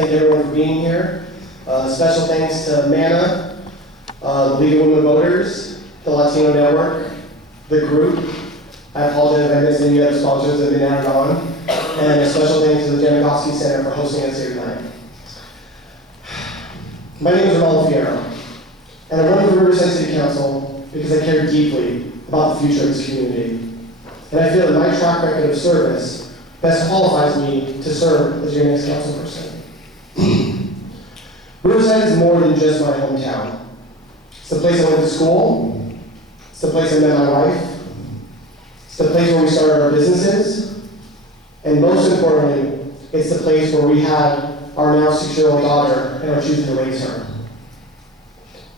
to thank everyone for being here. Special thanks to MANA, the League of Women Voters, the Latino Network, the group. I apologize if I missed any other sponsors that have been added on. And a special thanks to the Janikowski Center for hosting us here tonight. My name is LWVR, and I run for Riverside City Council because I care deeply about the future of this community. And I feel that my track record of service best qualifies me to serve as your next council person. Riverside is more than just my hometown. It's the place I went to school. It's the place I met my wife. It's the place where we started our businesses. And most importantly, it's the place where we had our now 6-year-old daughter and are choosing to raise her.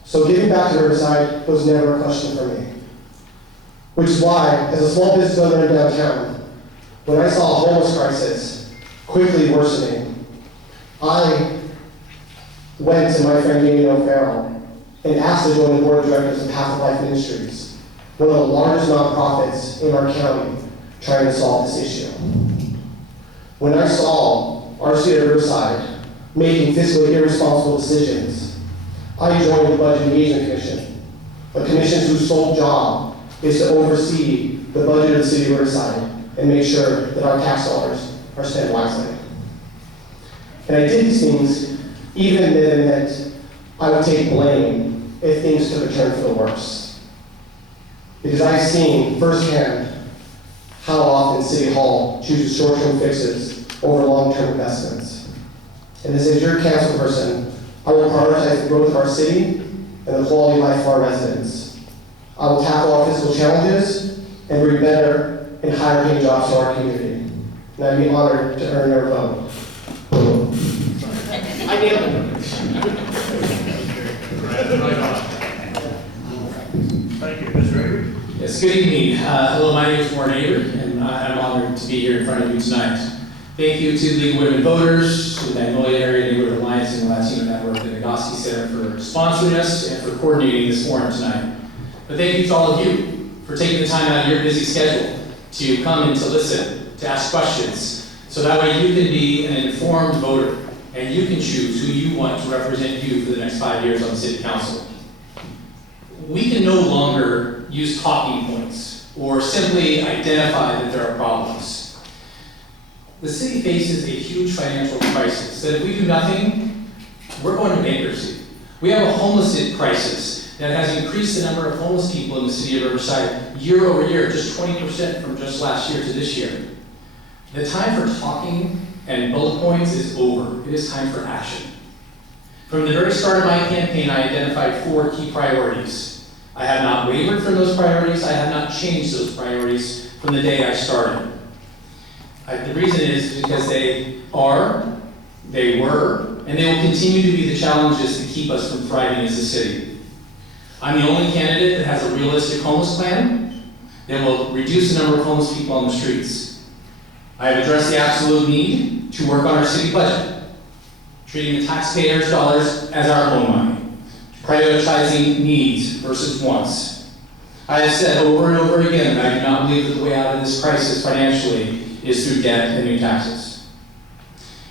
So giving back to Riverside was never a question for me. Which is why, as a small business owner in downtown, when I saw a homeless crisis quickly worsening, I went to my friend Daniel Farrell and asked to join the board of directors of Path of Life Ministries, one of the largest nonprofits in our county, trying to solve this issue. When I saw our city of Riverside making fiscally irresponsible decisions, I joined the Budget Engagement Commission, a commission whose sole job is to oversee the budget of the city of Riverside and make sure that our tax dollars are spent wisely. And I did these things even if it meant I would take blame if things took a turn for the worse. Because I've seen firsthand how often City Hall chooses short-term fixes over long-term investments. And as your council person, I will prioritize the growth of our city and the quality of life of our residents. I will tackle our fiscal challenges and bring better and higher paying jobs to our community. And I'd be honored to earn your vote. I nailed it. Thank you. Mr. Avery? Yes, good evening. Hello, my name is Warren Avery, and I'm honored to be here in front of you tonight. Thank you to the League of Women Voters, to the Magnolia Area Neighborhood Alliance and the Latino Network, the Janikowski Center for sponsoring us and for coordinating this forum tonight. But thank you to all of you for taking the time out of your busy schedule to come and to listen, to ask questions, so that way you can be an informed voter and you can choose who you want to represent you for the next 5 years on the City Council. We can no longer use talking points or simply identify that there are problems. The city faces a huge financial crisis that if we do nothing, we're going to bankruptcy. We have a homelessness crisis that has increased the number of homeless people in the city of Riverside year over year, just 20% from just last year to this year. The time for talking and bullet points is over. It is time for action. From the very start of my campaign, I identified 4 key priorities. I have not wavered from those priorities. I have not changed those priorities from the day I started. The reason is because they are, they were, and they will continue to be the challenges that keep us from thriving as a city. I'm the only candidate that has a realistic homeless plan that will reduce the number of homeless people on the streets. I have addressed the absolute need to work on our city budget, treating the taxpayers' dollars as our own money, prioritizing needs versus wants. I have said over and over again that I do not believe that the way out of this crisis financially is through debt and new taxes.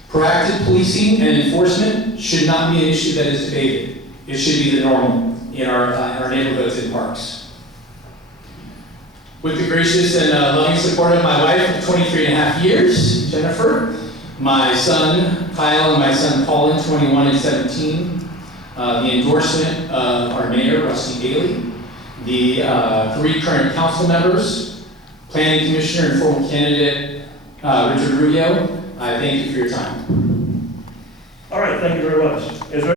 Proactive policing and enforcement should not be an issue that is debated. It should be the normal in our neighborhoods and parks. With the gracious and loving support of my wife of 23 and a half years, Jennifer, my son Kyle and my son Colin, 21 and 17, the endorsement of our mayor, Rusty Bailey, the 3 current council members, planning commissioner and former candidate Richard Rubio, I thank you for your time. All right, thank you very much. Is there